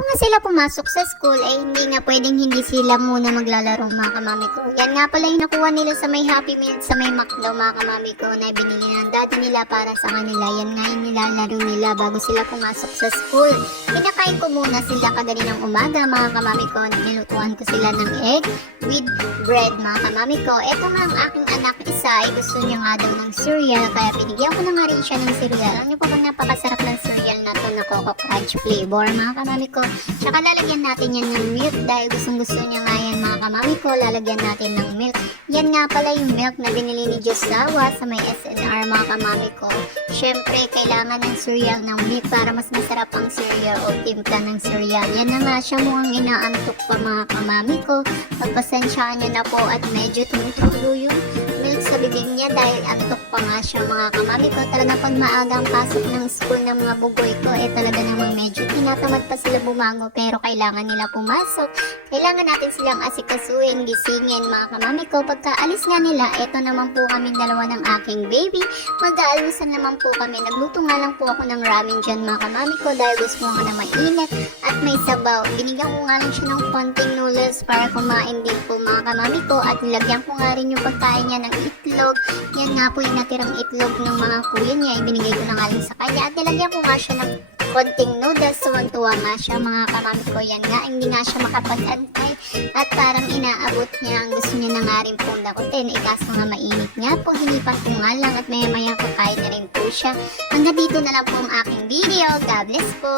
Kung nga sila pumasok sa school, ay hindi nga pwedeng hindi sila muna maglalaro mga kamami ko. Yan nga pala yung nakuha nila sa may Happy Meal, sa may McDo mga kamami ko na binili ng daddy nila para sa kanila. Yan nga yung nilalaro nila bago sila pumasok sa school. Pinakain ko muna sila kagani ng umaga mga kamami ko. Nilutuan ko sila ng egg with bread mga kamami ko. Ito nga ang aking anak isa ay gusto niya nga daw ng cereal kaya binigyan ko na nga rin siya ng cereal. Alam niyo po bang napakasarap ng cereal na to na Coco Crunch flavor mga kamami ko. Tsaka lalagyan natin yan ng milk dahil gustong gusto niya nga yan mga kamami ko. Lalagyan natin ng milk. Yan nga pala yung milk na binili ni Josawa sa may SNR mga kamami ko. Syempre kailangan ng cereal ng milk para mas masarap ang cereal o timpla ng cereal. Yan na nga siya mukhang inaantok pa mga kamami ko. Pagpasensyaan niyo na po at medyo tumutulo yung milk sa bibig niya dahil antok pa nga siya mga kamami ko. Talaga pag maagang pasok ng school ng mga bugoy ko talaga namang medyo tinatamad pa sila bumango pero kailangan nila pumasok. Kailangan natin silang asikasuhin, gisingin mga kamami ko. Pagkaalis nga nila, eto naman po kami dalawa ng aking baby. Mag-aalusan naman po kami. Nagluto nga lang po ako ng ramen dyan mga kamami ko dahil gusto ko na mainit at may sabaw. Binigyan ko nga lang siya ng konting noodles para kumain din po mga kamami ko at nilagyan ko nga rin yung pagkain niya ng itlog. Yan nga po yung natirang itlog ng mga kuya niya. Ibinigay ko na nga rin sa kanya at nilagyan ko nga siya ng konting noodles. Tuwang-tuwa nga siya mga kamami ko. Yan nga, hindi nga siya makapag-antay at parang inaabot niya. Ang gusto niya na nga rin pong dakutin. Ikaso nga mainit nga po. Hinipan ko nga lang at maya-maya kakain na rin po siya. Hanggang dito na lang po ang aking video. God bless po.